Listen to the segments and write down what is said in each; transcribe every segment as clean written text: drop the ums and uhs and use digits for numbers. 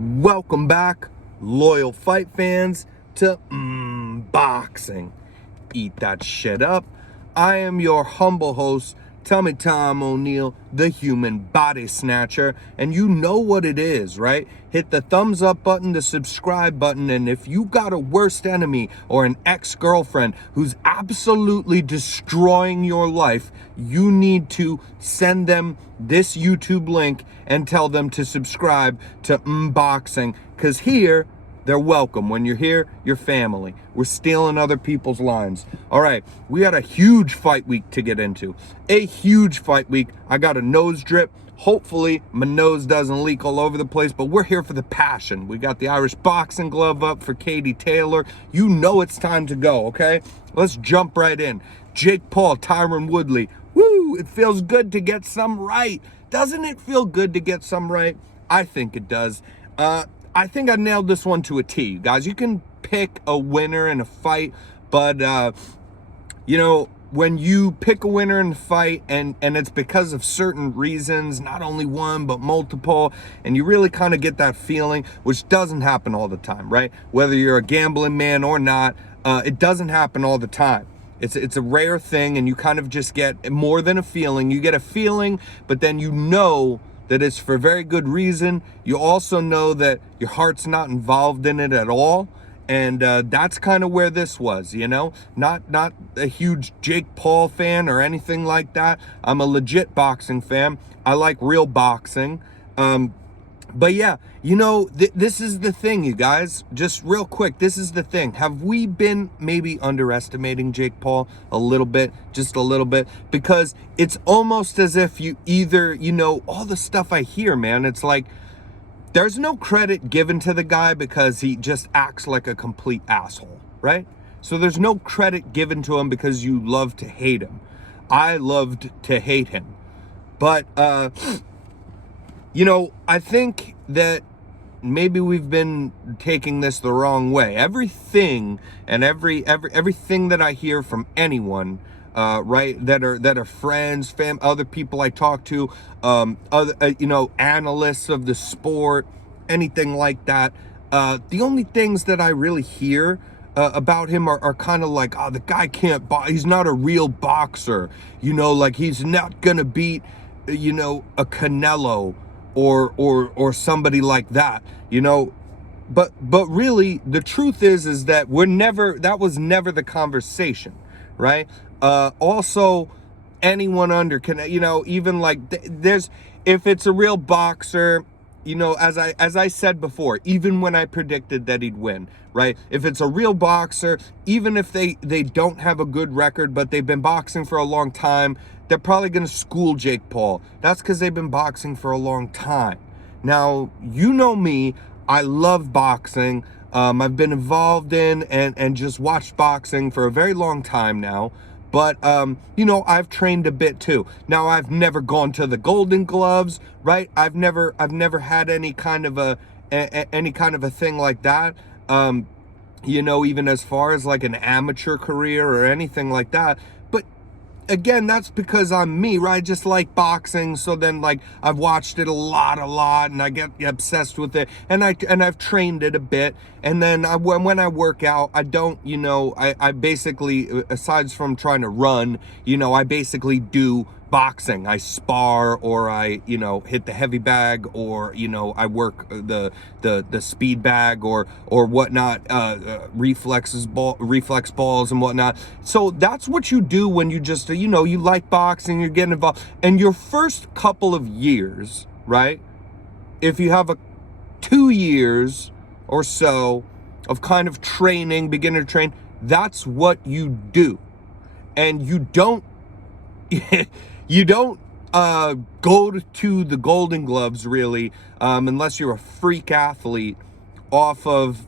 Welcome back, loyal fight fans, to boxing. Eat that shit up. I am your humble host, Tummy Tom O'Neill, the human body snatcher, and you know what it is, right? Hit the thumbs up button, the subscribe button, and if you got a worst enemy or an ex-girlfriend who's absolutely destroying your life, you need to send them this YouTube link and tell them to subscribe to Boxing, because here, they're welcome. When you're here, you're family. We're stealing other people's lines. All right, we had a huge fight week to get into. A huge fight week. I got a nose drip. Hopefully, my nose doesn't leak all over the place, but we're here for the passion. We got the Irish boxing glove up for Katie Taylor. You know it's time to go, okay? Let's jump right in. Jake Paul, Tyron Woodley. Woo, it feels good to get some right. Doesn't it feel good to get some right? I think it does. I think I nailed this one to a T. Guys, you can pick a winner in a fight, but, when you pick a winner in a fight and it's because of certain reasons, not only one, but multiple, and you really kind of get that feeling, which doesn't happen all the time, right? Whether you're a gambling man or not, it doesn't happen all the time. It's a rare thing, and you kind of just get more than a feeling. You get a feeling, but then you know that it's for very good reason. You also know that your heart's not involved in it at all. And that's kind of where this was, Not a huge Jake Paul fan or anything like that. I'm a legit boxing fan. I like real boxing. But yeah, this is the thing, you guys. Just real quick, this is the thing. Have we been maybe underestimating Jake Paul a little bit? Just a little bit? Because it's almost as if you either, all the stuff I hear, man, it's like there's no credit given to the guy because he just acts like a complete asshole, right? So there's no credit given to him because you love to hate him. I loved to hate him. But, I think that maybe we've been taking this the wrong way. Everything and everything that I hear from anyone, right, that are friends, other people I talk to, analysts of the sport, anything like that. The only things that I really hear about him are kind of like, the guy can't box. He's not a real boxer. Like he's not gonna beat, a Canelo or somebody like that, but really the truth is that that was never the conversation, right? Also anyone under can, even like if it's a real boxer, as I said before, even when I predicted that he'd win, right? If it's a real boxer, even if they don't have a good record, but they've been boxing for a long time, they're probably going to school Jake Paul. That's because they've been boxing for a long time. Now, you know me, I love boxing. I've been involved in and just watched boxing for a very long time now. But, I've trained a bit too. Now, I've never gone to the Golden Gloves, right? I've never had any kind of a thing like that. Even as far as like an amateur career or anything like that. But again, that's because I'm me, right? I just like boxing. So then like I've watched it a lot and I get obsessed with it, and I've trained it a bit. And then when I work out, I don't, I basically, aside from trying to run, I basically do boxing. I spar, or I, hit the heavy bag, or, I work the speed bag or whatnot, reflex balls and whatnot. So that's what you do when you just, you like boxing, you're getting involved. And your first couple of years, right? If you have 2 years or so of kind of training, beginner train, that's what you do. And you don't go to the Golden Gloves really, unless you're a freak athlete off of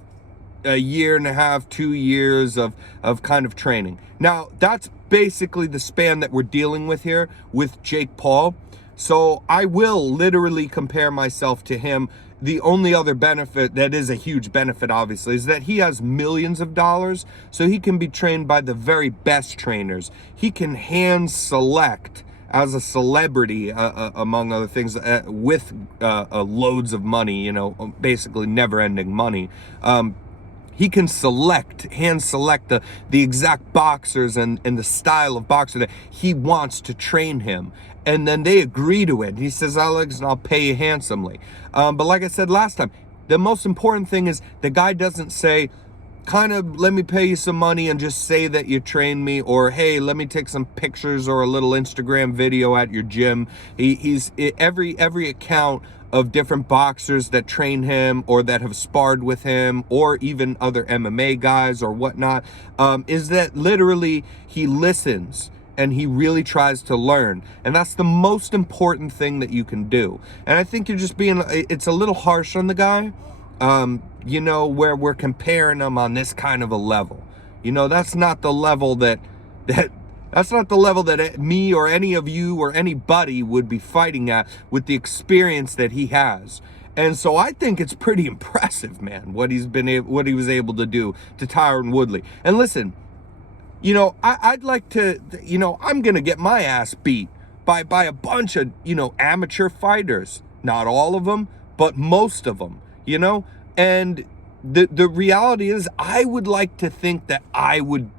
a year and a half, 2 years of kind of training. Now, that's basically the span that we're dealing with here with Jake Paul. So I will literally compare myself to him. The only other benefit, that is a huge benefit obviously, is that he has millions of dollars, so he can be trained by the very best trainers. He can hand select as a celebrity, among other things, with loads of money, you know, basically never-ending money. He can hand select the exact boxers and the style of boxer that he wants to train him. And then they agree to it. He says, Alex, I'll pay you handsomely. But like I said last time, the most important thing is the guy doesn't say, kind of, let me pay you some money and just say that you trained me, or hey, let me take some pictures or a little Instagram video at your gym. He's every account of different boxers that train him or that have sparred with him, or even other MMA guys or whatnot, is that literally he listens and he really tries to learn. And that's the most important thing that you can do. And I think you're just being, it's a little harsh on the guy, you know, where we're comparing him on this kind of a level. You know, that's not the level that's not the level that me or any of you or anybody would be fighting at with the experience that he has. And so I think it's pretty impressive, man, what he was able to do to Tyron Woodley. And listen, you know, I'd like to, you know, I'm going to get my ass beat by a bunch of, you know, amateur fighters. Not all of them, but most of them, you know. And the reality is, I would like to think that I would,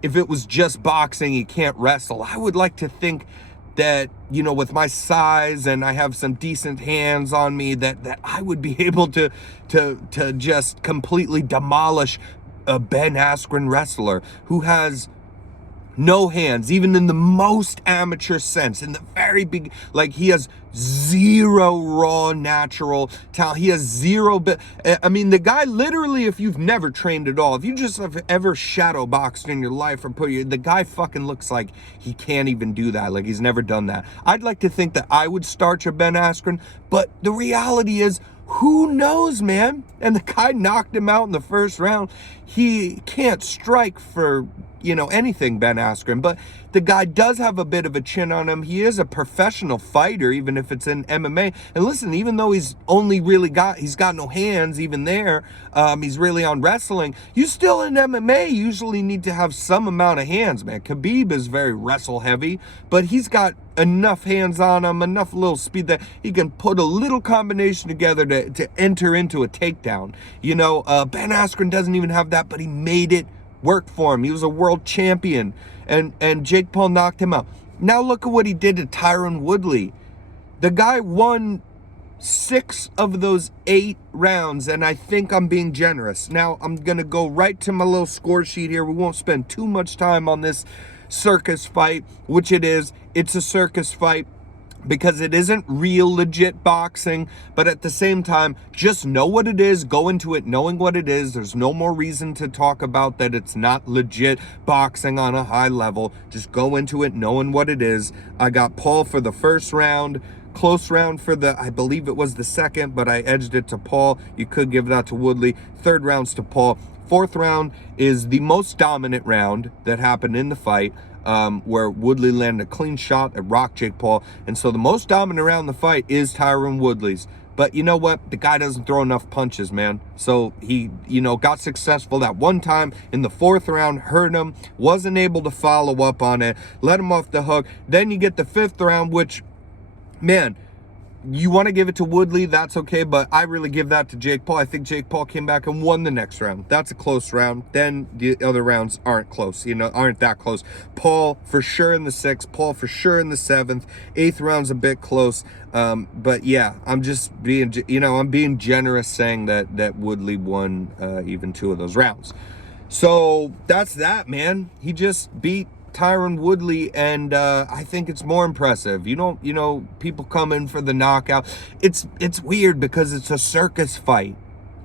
if it was just boxing, you can't wrestle, I would like to think that, you know, with my size and I have some decent hands on me, that I would be able to just completely demolish a Ben Askren wrestler who has no hands, even in the most amateur sense, in the very big, like, he has zero raw natural talent. He has zero bit. I mean, the guy literally, if you've never trained at all, if you just have ever shadow boxed in your life or the guy fucking looks like he can't even do that. Like, he's never done that. I'd like to think that I would starch a Ben Askren, but the reality is, who knows, man? And the guy knocked him out in the first round. He can't strike for, you know, anything, Ben Askren, but the guy does have a bit of a chin on him. He is a professional fighter, even if it's in MMA. And listen, even though he's got no hands even there, he's really on wrestling, you still in MMA usually need to have some amount of hands, man. Khabib is very wrestle heavy, but he's got enough hands on him, enough little speed that he can put a little combination together to enter into a takedown. You know, Ben Askren doesn't even have that, but he made it work for him. He was a world champion, and Jake Paul knocked him out. Now look at what he did to Tyron Woodley. The guy won 6 of those 8 rounds, and I think I'm being generous. Now I'm gonna go right to my little score sheet here. We won't spend too much time on this circus fight, which it is. It's a circus fight because it isn't real legit boxing, but at the same time, just know what it is, go into it knowing what it is. There's no more reason to talk about that it's not legit boxing on a high level. Just go into it knowing what it is. I got Paul for the first round, close round for I believe it was the second, but I edged it to Paul. You could give that to Woodley. Third round's to Paul. Fourth round is the most dominant round that happened in the fight, where Woodley landed a clean shot and rocked Jake Paul. And so the most dominant round in the fight is Tyron Woodley's. But you know what? The guy doesn't throw enough punches, man. So he, you know, got successful that one time in the 4th round, hurt him, wasn't able to follow up on it, let him off the hook. Then you get the 5th round, which, man, you want to give it to Woodley, that's okay, but I really give that to Jake Paul. I think Jake Paul came back and won the next round. That's a close round. Then the other rounds aren't close, you know, aren't that close. Paul for sure in the 6th, Paul for sure in the 7th. 8th round's a bit close. But yeah, I'm just being, you know, I'm being generous saying that Woodley won even 2 of those rounds. So that's that, man. He just beat Tyron Woodley, and I think it's more impressive. You know, people come in for the knockout. It's weird because it's a circus fight.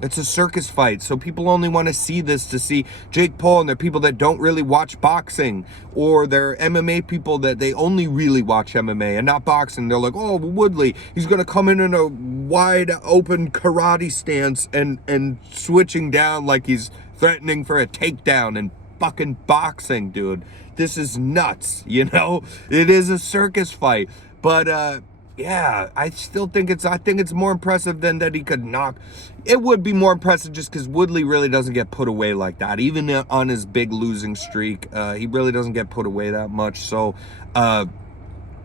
It's a circus fight, so people only want to see this to see Jake Paul, and they're people that don't really watch boxing, or they're MMA people that they only really watch MMA and not boxing. They're like, oh, Woodley, he's gonna come in a wide open karate stance and switching down like he's threatening for a takedown and fucking boxing, dude. This is nuts, you know? It is a circus fight. But yeah, I think it's more impressive than that he could knock. It would be more impressive just because Woodley really doesn't get put away like that. Even on his big losing streak, he really doesn't get put away that much. So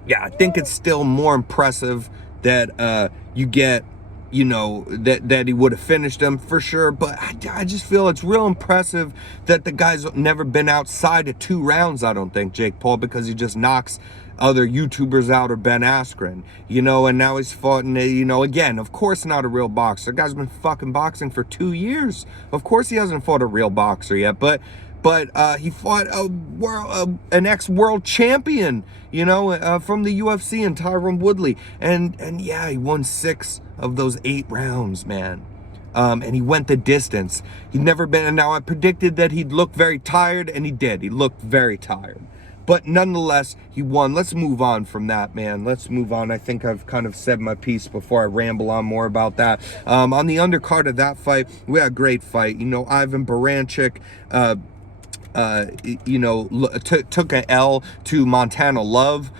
yeah, I think it's still more impressive that you get, you know, that he would have finished him for sure. But I just feel it's real impressive that the guy's never been outside of 2 rounds, I don't think, Jake Paul, because he just knocks other YouTubers out or Ben Askren, you know, and now he's fought, and you know, again, of course not a real boxer. The guy's been fucking boxing for 2 years. Of course he hasn't fought a real boxer yet, but he fought an ex-world champion, you know, from the UFC, and Tyron Woodley, and yeah, he won 6 of those 8 rounds, man. And he went the distance. He'd never been, and now I predicted that he'd look very tired, and he did. He looked very tired. But nonetheless, he won. Let's move on from that, man. Let's move on. I think I've kind of said my piece before I ramble on more about that. On the undercard of that fight, we had a great fight. You know, Ivan Baranchyk, you know, took an L to Montana Love.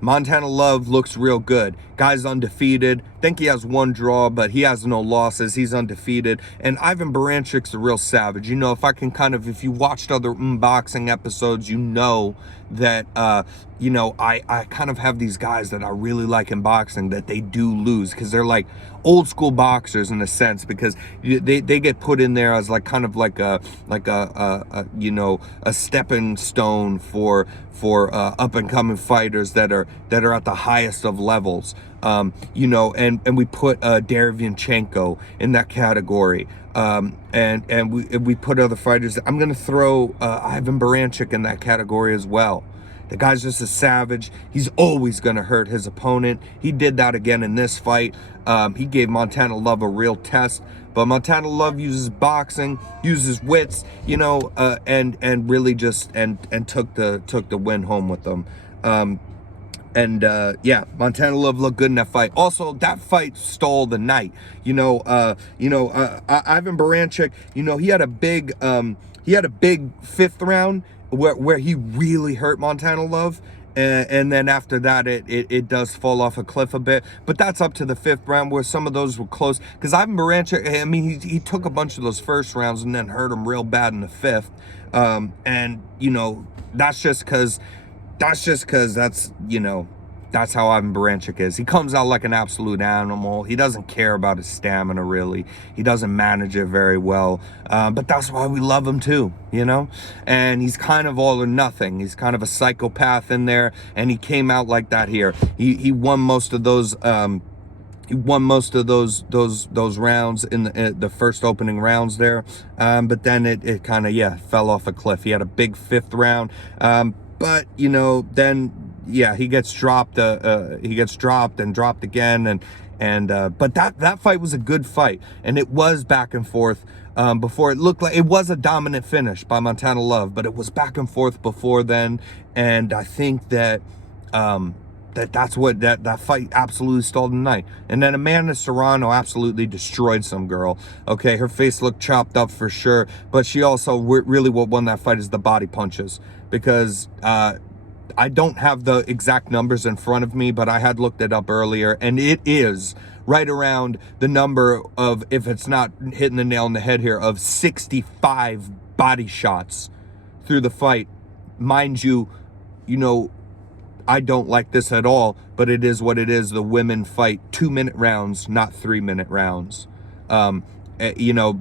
Montana Love looks real good. Guy's undefeated. Think he has 1 draw, but he has no losses. He's undefeated. And Ivan Barancyk's a real savage. You know, if you watched other boxing episodes, you know that, you know, I kind of have these guys that I really like in boxing that they do lose because they're like old school boxers in a sense, because they get put in there as like kind of like a you know, a stepping stone for up and coming fighters that are at the highest of levels. You know, and we put Derevyanchenko in that category. And we put other fighters. I'm gonna throw Ivan Baranchyk in that category as well. The guy's just a savage. He's always gonna hurt his opponent. He did that again in this fight. He gave Montana Love a real test, but Montana Love uses boxing, uses wits, you know, and really just and took the win home with them. Yeah, Montana Love looked good in that fight. Also, that fight stole the night. You know, Ivan Baranchyk, you know, he had a big 5th round where he really hurt Montana Love. And then after that, it does fall off a cliff a bit. But that's up to the 5th round where some of those were close. Because Ivan Baranchyk, I mean, he took a bunch of those first rounds and then hurt him real bad in the 5th. And, you know, that's just because that's, you know, that's how Ivan Baranchyk is. He comes out like an absolute animal. He doesn't care about his stamina, really. He doesn't manage it very well. But that's why we love him too, you know? And he's kind of all or nothing. He's kind of a psychopath in there, and he came out like that here. He won most of those those rounds in the first opening rounds there. But then it kind of, yeah, fell off a cliff. He had a big 5th round. But, you know, then, yeah, he gets dropped and dropped again, but that fight was a good fight, and it was back and forth before. It looked like it was a dominant finish by Montana Love, but it was back and forth before then, and I think that that's what that fight absolutely stole the night. And then Amanda Serrano absolutely destroyed some girl. Okay, her face looked chopped up for sure, but she also really what won that fight is the body punches, because I don't have the exact numbers in front of me, but I had looked it up earlier, and it is right around the number of, if it's not hitting the nail on the head here, of 65 body shots through the fight. Mind you, you know, I don't like this at all, but it is what it is. The women fight 2-minute rounds, not 3-minute rounds. You know,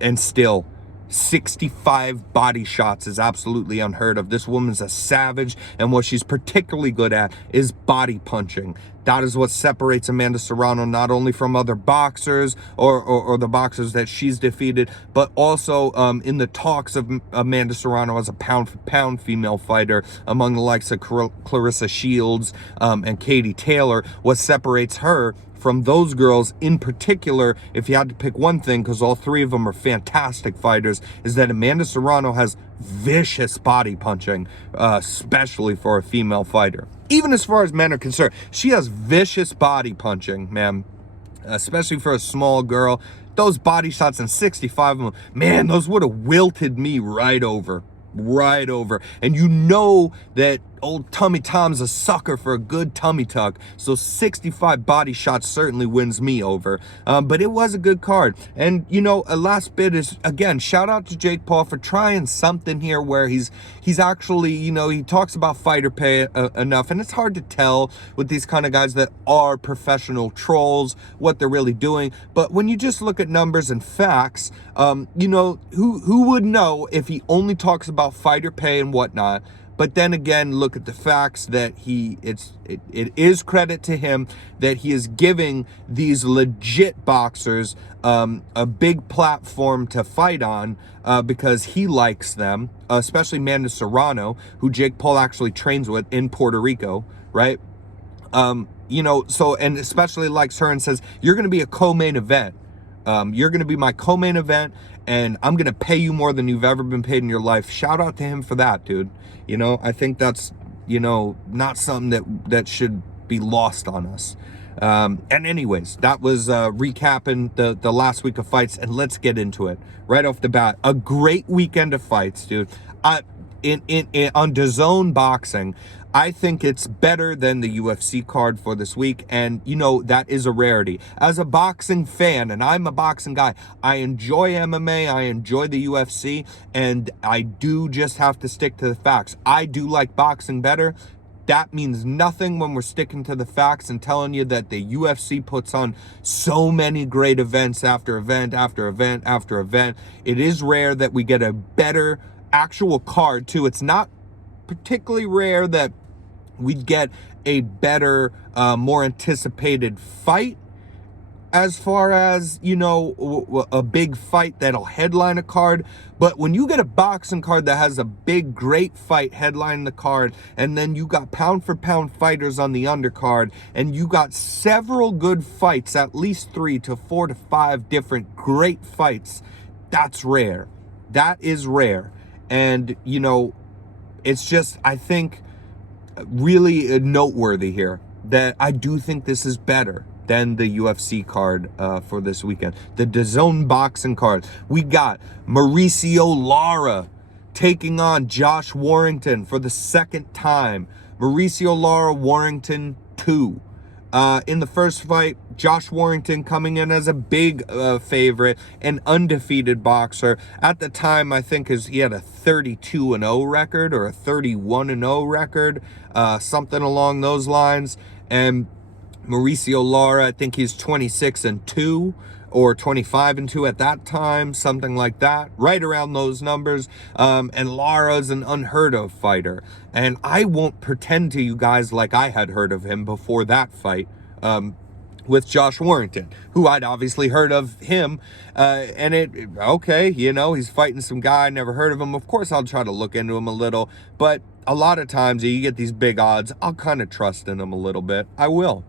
and still, 65 body shots is absolutely unheard of. This woman's a savage, and what she's particularly good at is body punching. That is what separates Amanda Serrano not only from other boxers or the boxers that she's defeated, but also in the talks of Amanda Serrano as a pound-for-pound female fighter among the likes of Clarissa Shields and Katie Taylor. What separates her from those girls in particular, if you had to pick one thing, because all 3 of them are fantastic fighters, is that Amanda Serrano has vicious body punching, especially for a female fighter. Even as far as men are concerned, she has vicious body punching, man, especially for a small girl. Those body shots, and 65 of them, man, those would have wilted me right over. And you know that old Tummy Tom's a sucker for a good tummy tuck, so 65 body shots certainly wins me over. But it was a good card. And, you know, a last bit is, again, shout out to Jake Paul for trying something here where he's actually, you know, he talks about fighter pay enough, and it's hard to tell with these kind of guys that are professional trolls what they're really doing. But when you just look at numbers and facts, you know, who would know if he only talks about fighter pay and whatnot? But then again, look at the facts that it is credit to him that he is giving these legit boxers a big platform to fight on because he likes them, especially Amanda Serrano, who Jake Paul actually trains with in Puerto Rico, right? You know, so, and especially likes her and says, you're going to be a co-main event. You're going to be my co-main event, and I'm going to pay you more than you've ever been paid in your life. Shout out to him for that, dude. You know, I think that's, you know, not something that should be lost on us. And anyways, that was recapping the last week of fights, and let's get into it right off the bat. A great weekend of fights, dude. On DAZN Boxing, I think it's better than the UFC card for this week, and you know, that is a rarity. As a boxing fan, and I'm a boxing guy, I enjoy MMA, I enjoy the UFC, and I do just have to stick to the facts. I do like boxing better. That means nothing when we're sticking to the facts and telling you that the UFC puts on so many great events after event after event after event. It is rare that we get a better actual card too. It's not particularly rare that we'd get a better, more anticipated fight as far as, you know, a big fight that'll headline a card. But when you get a boxing card that has a big, great fight headlining the card, and then you got pound for pound fighters on the undercard, and you got several good fights, at least 3 to 4 to 5 different great fights, that's rare. That is rare. And, you know, it's just, I think, really noteworthy here that I do think this is better than the UFC card for this weekend. The DAZN Boxing card. We got Mauricio Lara taking on Josh Warrington for the second time. Mauricio Lara, Warrington 2. In the first fight, Josh Warrington coming in as a big favorite, an undefeated boxer. At the time, I think he had a 32-0 record or a 31-0 record, something along those lines. And Mauricio Lara, I think he's 26-2 or 25-2 at that time, something like that, right around those numbers. And Lara's an unheard of fighter. And I won't pretend to you guys like I had heard of him before that fight with Josh Warrington, who I'd obviously heard of him. Okay, you know, he's fighting some guy, I never heard of him. Of course, I'll try to look into him a little. But a lot of times you get these big odds, I'll kind of trust in them a little bit. I will,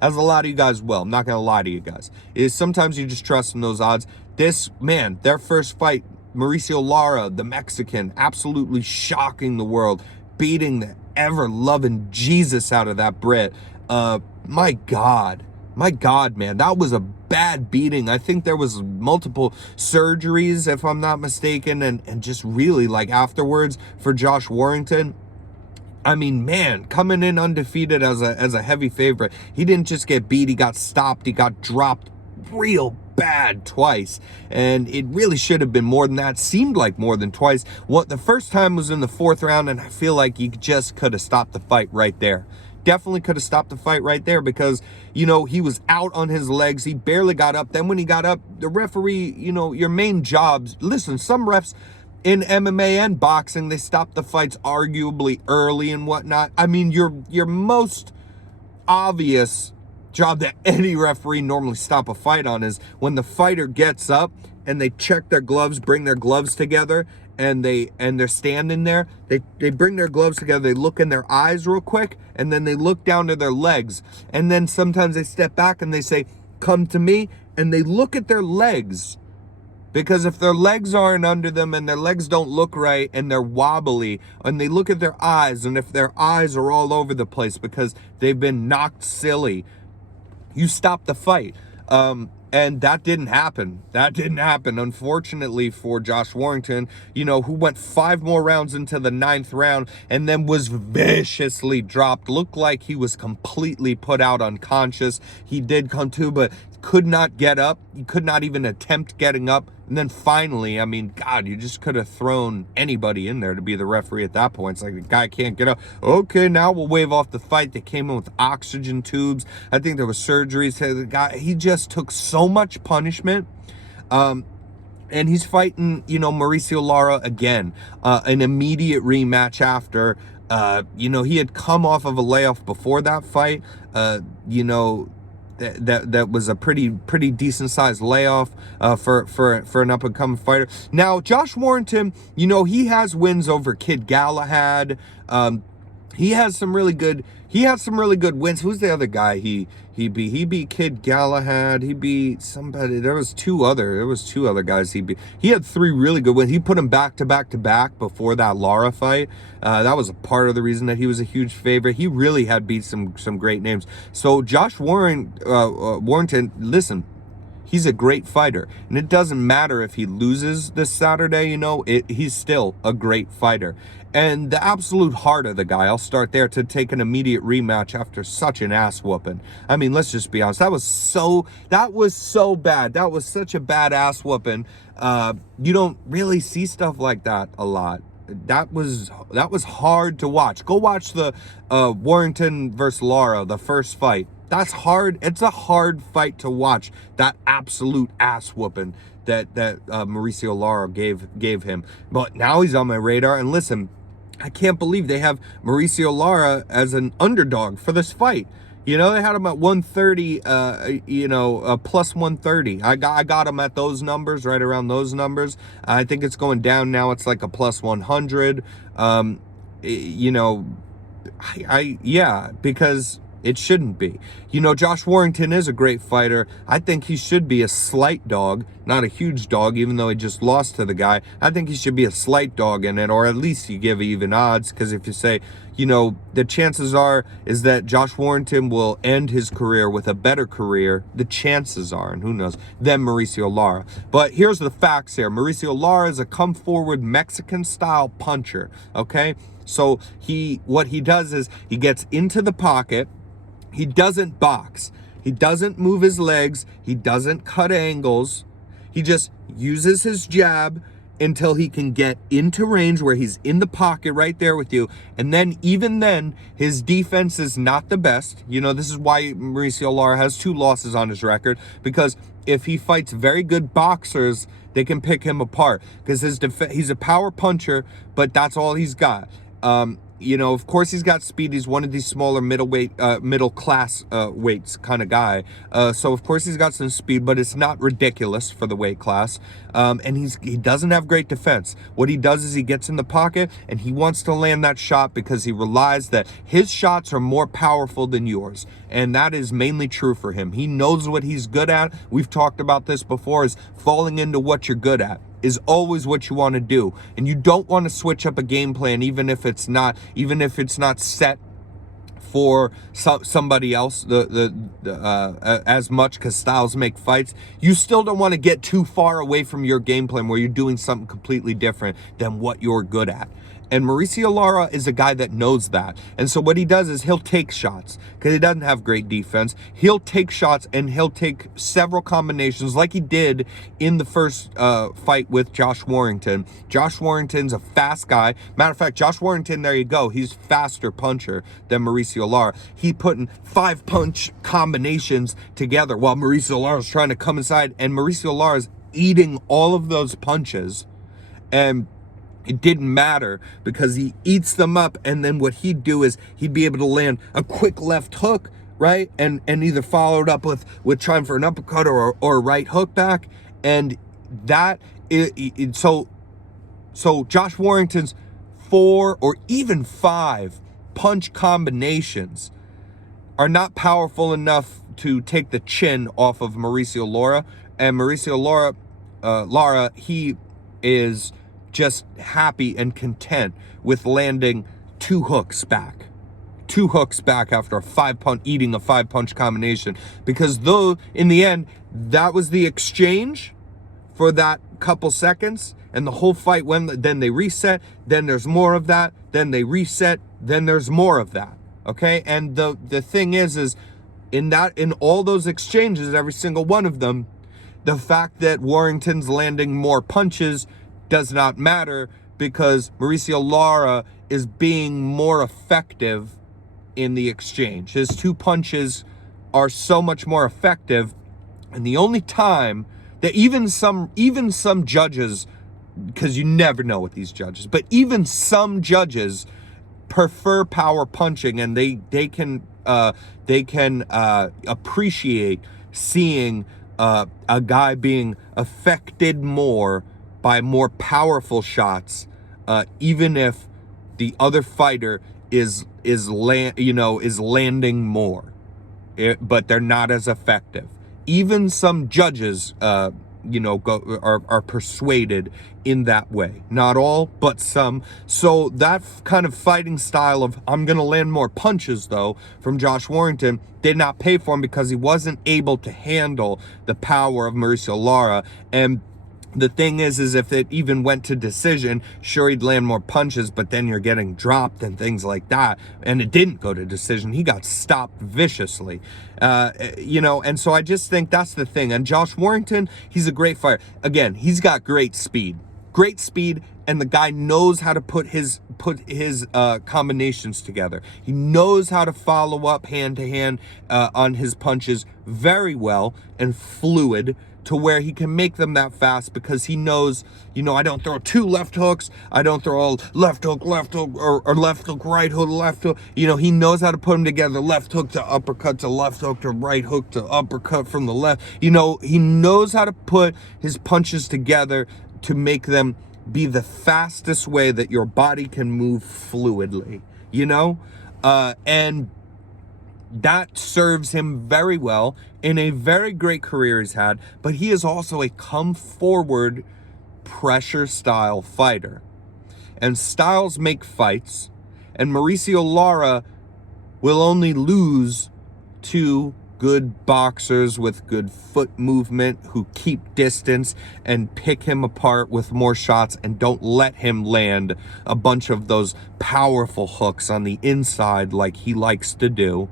as a lot of you guys will. I'm not going to lie to you guys. Is sometimes you just trust in those odds. This, man, their first fight, Mauricio Lara, the Mexican, absolutely shocking the world, beating the ever-loving Jesus out of that Brit. My God, man, that was a bad beating. I think there was multiple surgeries, if I'm not mistaken, and just really, like, afterwards for Josh Warrington. I mean, man, coming in undefeated as a heavy favorite, he didn't just get beat, he got stopped, he got dropped real bad twice, and it really should have been more than that. Seemed like more than twice. What the first time was in the 4th round, and I feel like he just could have stopped the fight right there. Definitely could have stopped the fight right there because, you know, he was out on his legs, he barely got up. Then when he got up, the referee, you know, your main jobs, listen, some refs in MMA and boxing, they stop the fights arguably early and whatnot. I mean, your most obvious job that any referee normally stop a fight on is when the fighter gets up and they check their gloves, bring their gloves together, and they're standing there. They bring their gloves together, they look in their eyes real quick, and then they look down to their legs. And then sometimes they step back and they say, "Come to me," and they look at their legs. Because if their legs aren't under them and their legs don't look right and they're wobbly, and they look at their eyes, and if their eyes are all over the place because they've been knocked silly, you stop the fight. And that didn't happen. That didn't happen, unfortunately, for Josh Warrington, you know, who went 5 more rounds into the 9th round and then was viciously dropped. Looked like he was completely put out unconscious. He did come to, but could not get up. He could not even attempt getting up. And then finally, I mean, God, you just could have thrown anybody in there to be the referee at that point. It's like, the guy can't get up. Okay, now we'll wave off the fight. They came in with oxygen tubes. I think there was surgeries. The guy, he just took so much punishment. And he's fighting, you know, Mauricio Lara again. An immediate rematch after, you know, he had come off of a layoff before that fight. You know, that was a pretty decent sized layoff for an up and coming fighter. Now Josh Warrington, you know, he has wins over Kid Galahad. He has some really good wins. Who's the other guy he beat? He beat Kid Galahad. He beat somebody. There was two other guys he beat. He had 3 really good wins. He put him back to back before that Lara fight. That was a part of the reason that he was a huge favorite. He really had beat some great names. So Josh Warrington, listen, he's a great fighter, and it doesn't matter if he loses this Saturday, you know, he's still a great fighter. And the absolute heart of the guy, I'll start there, to take an immediate rematch after such an ass whooping. I mean, let's just be honest. That was so bad. That was such a bad ass whooping. You don't really see stuff like that a lot. That was hard to watch. Go watch the Warrington versus Lara, the first fight. That's hard. It's a hard fight to watch. That absolute ass whooping that Mauricio Lara gave him. But now he's on my radar. And listen, I can't believe they have Mauricio Lara as an underdog for this fight. You know, they had him at 130, you know, plus 130. I got him at those numbers, right around those numbers. I think it's going down now. It's like a plus 100. You know, yeah, because it shouldn't be. You know, Josh Warrington is a great fighter. I think he should be a slight dog, not a huge dog, even though he just lost to the guy. I think he should be a slight dog in it, or at least you give even odds, because if you say, you know, the chances are is that Josh Warrington will end his career with a better career, the chances are, and who knows, than Mauricio Lara. But here's the facts here. Mauricio Lara is a come-forward Mexican-style puncher, okay? So what he does is he gets into the pocket. He doesn't box. He doesn't move his legs. He doesn't cut angles. He just uses his jab until he can get into range where he's in the pocket right there with you. And then, even then, his defense is not the best. You know, this is why Mauricio Lara has 2 losses on his record, because if he fights very good boxers, they can pick him apart, because he's a power puncher, but that's all he's got. You know, of course he's got speed. He's one of these smaller middle class weights kind of guy. So of course he's got some speed, but it's not ridiculous for the weight class. And he doesn't have great defense. What he does is he gets in the pocket and he wants to land that shot because he realized that his shots are more powerful than yours. And that is mainly true for him. He knows what he's good at. We've talked about this before, is falling into what you're good at is always what you want to do. And you don't want to switch up a game plan, even if it's not set for somebody else as much, because styles make fights. You still don't want to get too far away from your game plan where you're doing something completely different than what you're good at. And Mauricio Lara is a guy that knows that. And so what he does is he'll take shots, because he doesn't have great defense. He'll take shots and he'll take several combinations like he did in the first fight with Josh Warrington. Josh Warrington's a fast guy. Matter of fact, Josh Warrington, there you go, he's faster puncher than Mauricio Lara. He putting 5 punch combinations together while Mauricio Lara's trying to come inside, and Mauricio Lara's eating all of those punches. And it didn't matter, because he eats them up, and then what he'd do is he'd be able to land a quick left hook, right? And either followed up with trying for an uppercut or a right hook back. And that so Josh Warrington's 4 or even 5 punch combinations are not powerful enough to take the chin off of Mauricio Lara. And Mauricio Lara, he is just happy and content with landing 2 hooks back. 2 hooks back after eating a 5 punch combination, because though in the end that was the exchange for that couple seconds, and the whole fight then they reset, then there's more of that, then they reset, then there's more of that. Okay, and the thing is in all those exchanges, every single one of them, the fact that Warrington's landing more punches does not matter, because Mauricio Lara is being more effective in the exchange. His 2 punches are so much more effective, and the only time that even some judges, because you never know with these judges, but even some judges prefer power punching, and they can appreciate seeing a guy being affected more by more powerful shots, even if the other fighter is landing more, but they're not as effective. Even some judges, are persuaded in that way. Not all, but some. So that kind of fighting style of, I'm going to land more punches, though, from Josh Warrington did not pay for him, because he wasn't able to handle the power of Mauricio Lara. And the thing is if it even went to decision, sure, he'd land more punches, but then you're getting dropped and things like that. And it didn't go to decision. He got stopped viciously, and so I just think that's the thing. And Josh Warrington, he's a great fighter. Again, he's got great speed, and the guy knows how to put his combinations together. He knows how to follow up hand to hand on his punches very well and fluid, to where he can make them that fast, because he knows, I don't throw 2 left hooks, I don't throw left hook, or left hook, right hook, left hook. He knows how to put them together, left hook to uppercut to left hook to right hook to uppercut from the left. He knows how to put his punches together to make them be the fastest way that your body can move fluidly, and that serves him very well in a very great career he's had. But he is also a come forward pressure style fighter, and styles make fights, and Mauricio Lara will only lose to good boxers with good foot movement, who keep distance and pick him apart with more shots, and don't let him land a bunch of those powerful hooks on the inside like he likes to do,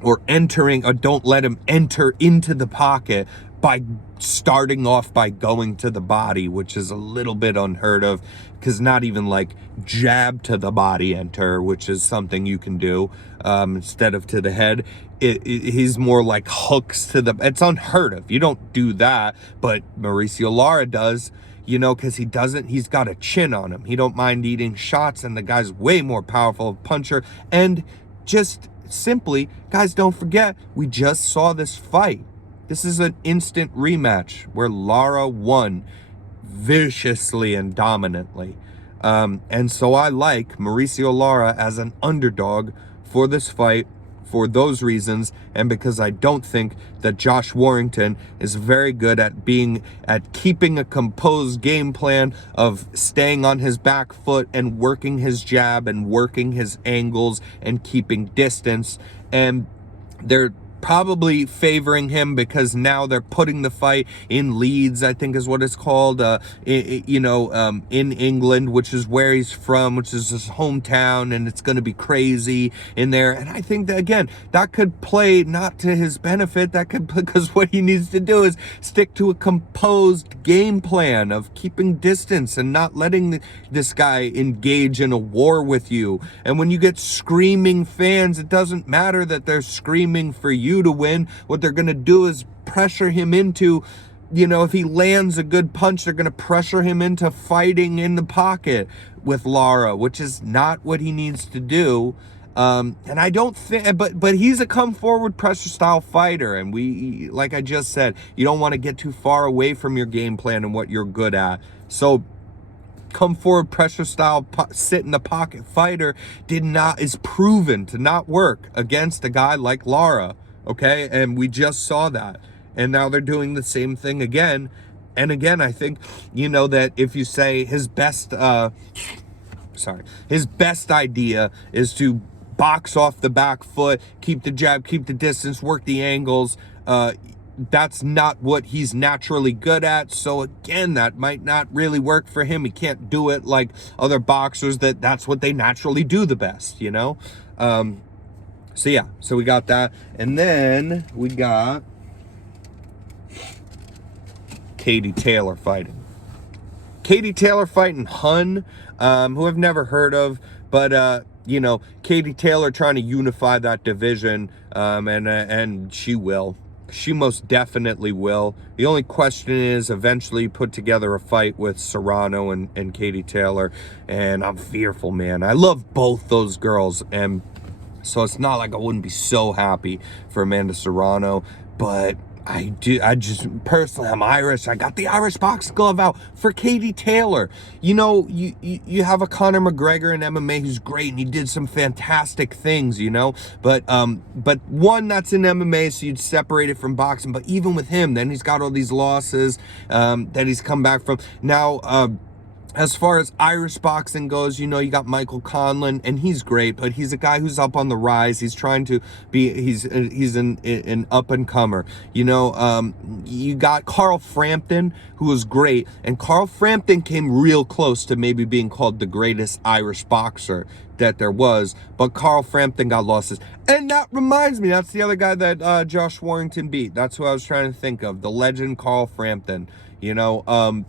or don't let him enter into the pocket by starting off by going to the body, which is a little bit unheard of, because not even like jab to the body enter, which is something you can do, instead of to the head. He's more like hooks to the, it's unheard of. You don't do that, but Mauricio Lara does, because he's got a chin on him. He don't mind eating shots, and the guy's way more powerful puncher. And just simply, guys, don't forget, we just saw this fight. This is an instant rematch where Lara won viciously and dominantly. And so I like Mauricio Lara as an underdog for this fight, for those reasons, and because I don't think that Josh Warrington is very good at keeping a composed game plan of staying on his back foot and working his jab and working his angles and keeping distance. And they're probably favoring him because now they're putting the fight in Leeds, I think is what it's called, in England, which is where he's from, which is his hometown, and it's going to be crazy in there. And I think that, again, that could play not to his benefit. That could, because what he needs to do is stick to a composed game plan of keeping distance and not letting this guy engage in a war with you. And when you get screaming fans, it doesn't matter that they're screaming for you to win. What they're going to do is pressure him into, if he lands a good punch, they're going to pressure him into fighting in the pocket with Lara, which is not what he needs to do. And I don't think, but he's a come forward pressure style fighter. And we, like I just said, you don't want to get too far away from your game plan and what you're good at. So come forward pressure style sit in the pocket fighter is proven to not work against a guy like Lara. Okay, and we just saw that, and now they're doing the same thing again. And again, I think, that if you say his best idea is to box off the back foot, keep the jab, keep the distance, work the angles, that's not what he's naturally good at. So again, that might not really work for him. He can't do it like other boxers that's what they naturally do the best, you know? So yeah, so we got that. And then we got Katie Taylor fighting. Katie Taylor fighting Hun, who I've never heard of, but you know, Katie Taylor trying to unify that division, and she will. She most definitely will. The only question is eventually put together a fight with Serrano and Katie Taylor, and I'm fearful, man. I love both those girls, and so it's not like I wouldn't be so happy for Amanda Serrano, but I just personally, I'm Irish. I got the Irish boxing glove out for Katie Taylor. You know, you have a Conor McGregor in MMA who's great, and he did some fantastic things, you know. But one, that's in MMA, so you'd separate it from boxing. But even with him, then he's got all these losses that he's come back from. Now, as far as Irish boxing goes, you know, you got Michael Conlan, and he's great, but he's a guy who's up on the rise. He's trying to be, he's an up-and-comer. You know, you got Carl Frampton, who was great, and Carl Frampton came real close to maybe being called the greatest Irish boxer that there was, but Carl Frampton got losses. And that reminds me, that's the other guy that Josh Warrington beat. That's who I was trying to think of, the legend Carl Frampton, you know.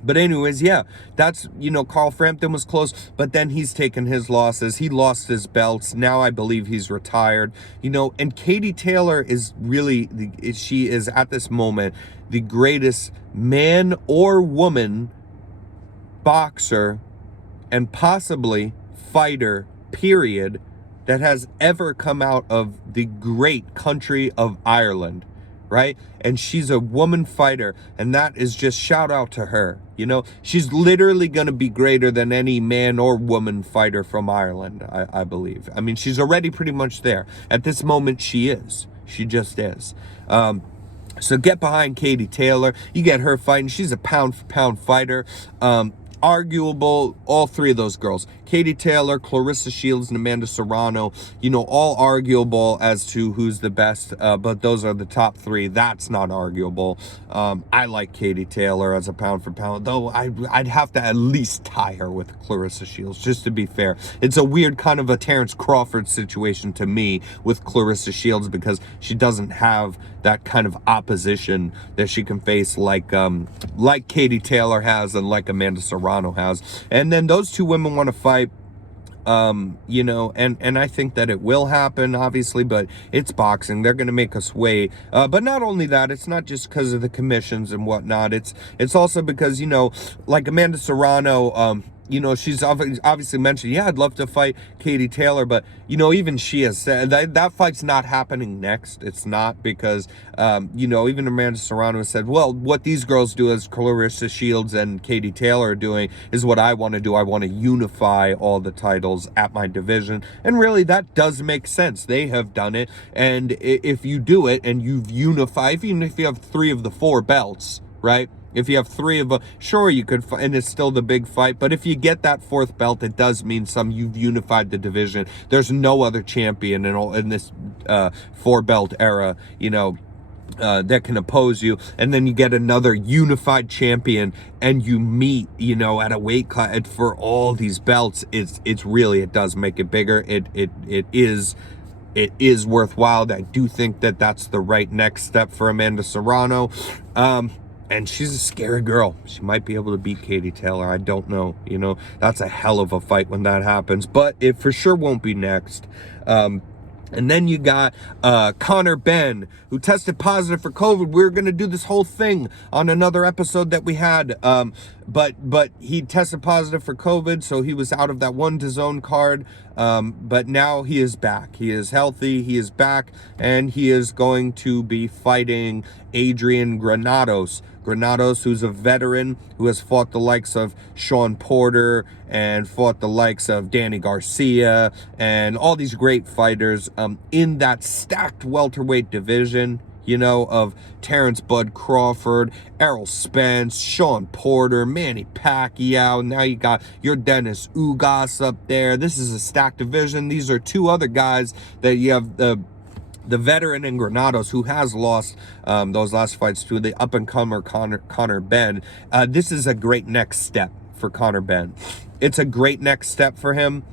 But anyways, yeah, that's, you know, Carl Frampton was close, but then he's taken his losses. He lost his belts. Now I believe he's retired, you know, and Katie Taylor is really, she is at this moment the greatest man or woman boxer and possibly fighter, period, that has ever come out of the great country of Ireland. Right? And she's a woman fighter, and that is just shout out to her. You know, she's literally going to be greater than any man or woman fighter from Ireland, I believe. I mean, she's already pretty much there. At this moment, she is. She just is. So get behind Katie Taylor. You get her fighting. She's a pound-for-pound fighter. Arguable, all three of those girls, Katie Taylor, Clarissa Shields, and Amanda Serrano, you know, all arguable as to who's the best, but those are the top three. That's not arguable. I like Katie Taylor as a pound for pound, though I'd have to at least tie her with Clarissa Shields, just to be fair. It's a weird kind of a Terrence Crawford situation to me with Clarissa Shields, because she doesn't have that kind of opposition that she can face like Katie Taylor has and like Amanda Serrano has. And then those two women want to fight, you know, and I think that it will happen, obviously, but it's boxing. They're going to make us wait. But not only that, it's not just because of the commissions and whatnot. It's also because, you know, like Amanda Serrano, you know, she's obviously mentioned, yeah, I'd love to fight Katie Taylor, but, you know, even she has said that fight's not happening next. It's not, because, you know, even Amanda Serrano said, well, what these girls do, as Clarissa Shields and Katie Taylor are doing, is what I want to do. I want to unify all the titles at my division. And really, that does make sense. They have done it. And if you do it and you've unified, even if you have 3 of the 4 belts, right? If you have 3 of them, sure, you could, and it's still the big fight. But if you get that 4th belt, it does mean you've unified the division. There's no other champion in this 4-belt era, you know, that can oppose you. And then you get another unified champion, and you meet, you know, at a weight class for all these belts. It's really, it does make it bigger. It is worthwhile. I do think that that's the right next step for Amanda Serrano. And she's a scary girl. She might be able to beat Katie Taylor. I don't know. You know, that's a hell of a fight when that happens. But it for sure won't be next. And then you got Connor Benn, who tested positive for COVID. We're going to do this whole thing on another episode that we had. But he tested positive for COVID, so he was out of that one DAZN card. But now he is back. He is healthy. He is back. And he is going to be fighting Adrian Granados. Granados, who's a veteran, who has fought the likes of Sean Porter and fought the likes of Danny Garcia and all these great fighters in that stacked welterweight division, you know, of Terrence Bud Crawford, Errol Spence, Sean Porter, Manny Pacquiao. Now you got your Dennis Ugas up there. This is a stacked division. These are 2 other guys that you have the veteran in Granados, who has lost those last fights to the up-and-comer Conor Benn. This is a great next step for Conor Benn. It's a great next step for him.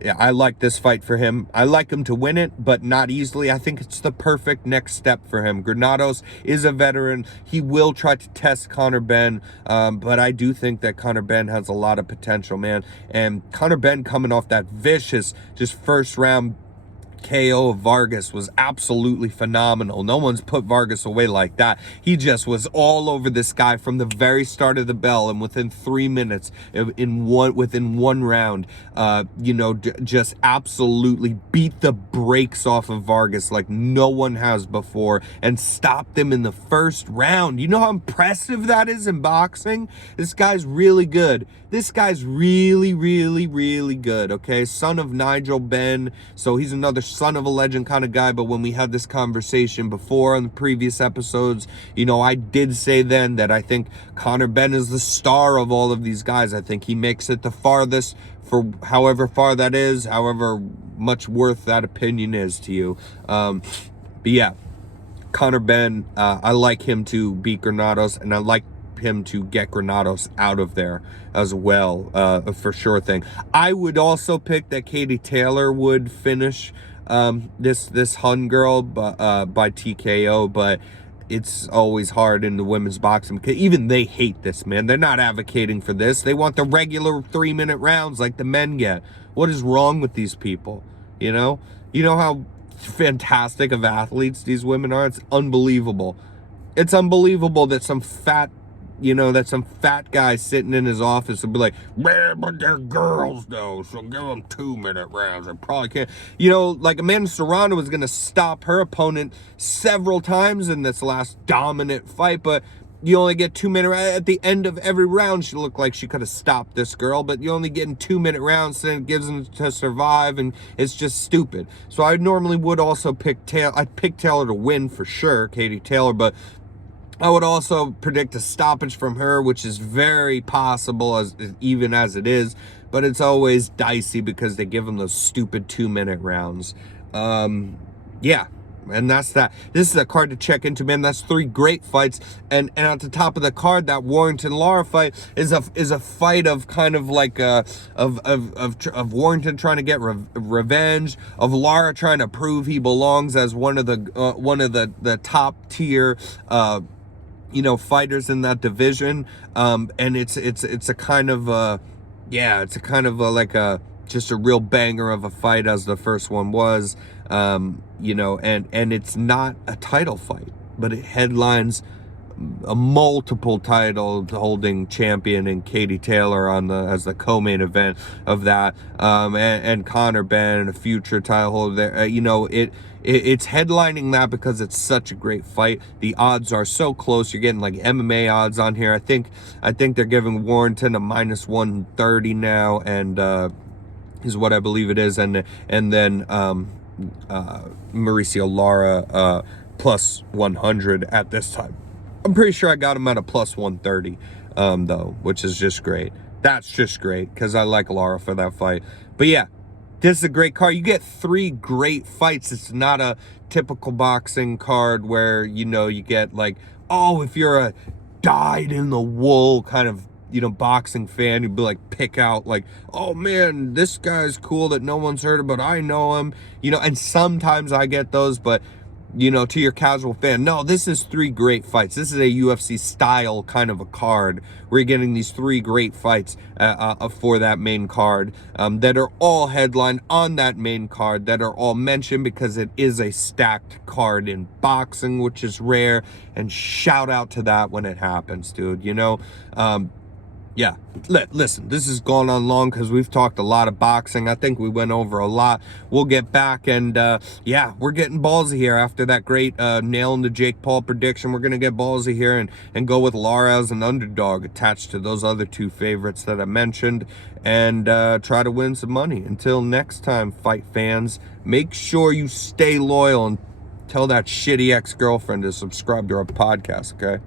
Yeah, I like this fight for him. I like him to win it, but not easily. I think it's the perfect next step for him. Granados is a veteran. He will try to test Conor Benn, but I do think that Conor Benn has a lot of potential, man. And Conor Benn coming off that vicious, just first round KO of Vargas was absolutely phenomenal. No one's put Vargas away like that. He just was all over this guy from the very start of the bell, and within 3 minutes, within one round, just absolutely beat the brakes off of Vargas like no one has before, and stopped him in the first round. You know how impressive that is in boxing? This guy's really good. This guy's really, really, really good, okay? Son of Nigel Benn, so he's another son of a legend kind of guy. But when we had this conversation before on the previous episodes, I did say then that I think Conor Benn is the star of all of these guys. I think he makes it the farthest, for however far that is, however much worth that opinion is to you. But yeah, Conor Benn, I like him to beat Granados, and I like him to get Granados out of there as well, for sure thing. I would also pick that Katie Taylor would finish this Hun girl by TKO, but it's always hard in the women's boxing because even they hate this, man. They're not advocating for this. They want the regular 3-minute rounds like the men get. What is wrong with these people? You know how fantastic of athletes these women are? It's unbelievable. It's unbelievable that some fat guy sitting in his office will be like, man, but they're girls though, so give them 2-minute rounds. I probably can't. Like Amanda Serrano was going to stop her opponent several times in this last dominant fight, but you only get 2-minute at the end of every round. She looked like she could have stopped this girl, but you only getting 2-minute rounds, and it gives them to survive, and it's just stupid. So I normally would also pick Taylor. I'd pick Taylor to win for sure, Katie Taylor, but I would also predict a stoppage from her, which is very possible, even as it is, but it's always dicey because they give them those stupid 2-minute rounds. Yeah, and that's that. This is a card to check into, man. That's 3 great fights, and at the top of the card, that Warrington Lara fight is a fight of kind of like of Warrington trying to get revenge, of Lara trying to prove he belongs as one of the top tier fighters in that division, and it's a kind of just a real banger of a fight, as the first one was, and it's not a title fight, but it headlines a multiple title holding champion in Katie Taylor as the co-main event of that, and Conor Benn, a future title holder there. It's headlining that because it's such a great fight. The odds are so close. You're getting like MMA odds on here. I think they're giving Warrington a -130 now, and is what I believe it is, and then Mauricio Lara +100 at this time. I'm pretty sure I got him at a +130, though, which is just great. That's just great because I like Lara for that fight. But yeah, this is a great card. You get 3 great fights. It's not a typical boxing card where, you get like, oh, if you're a dyed-in-the-wool kind of, boxing fan, you'd be like, pick out like, oh man, this guy's cool that no one's heard of, but I know him, and sometimes I get those, but to your casual fan, no, this is 3 great fights. This is a UFC style kind of a card. We're getting these 3 great fights for that main card, that are all headlined on that main card, that are all mentioned because it is a stacked card in boxing, which is rare, and shout out to that when it happens, dude. Yeah, listen, this has gone on long because we've talked a lot of boxing. I think we went over a lot. We'll get back, and yeah, we're getting ballsy here after that great nailing the Jake Paul prediction. We're going to get ballsy here and go with Lara as an underdog attached to those other 2 favorites that I mentioned, and try to win some money. Until next time, fight fans, make sure you stay loyal and tell that shitty ex-girlfriend to subscribe to our podcast, okay?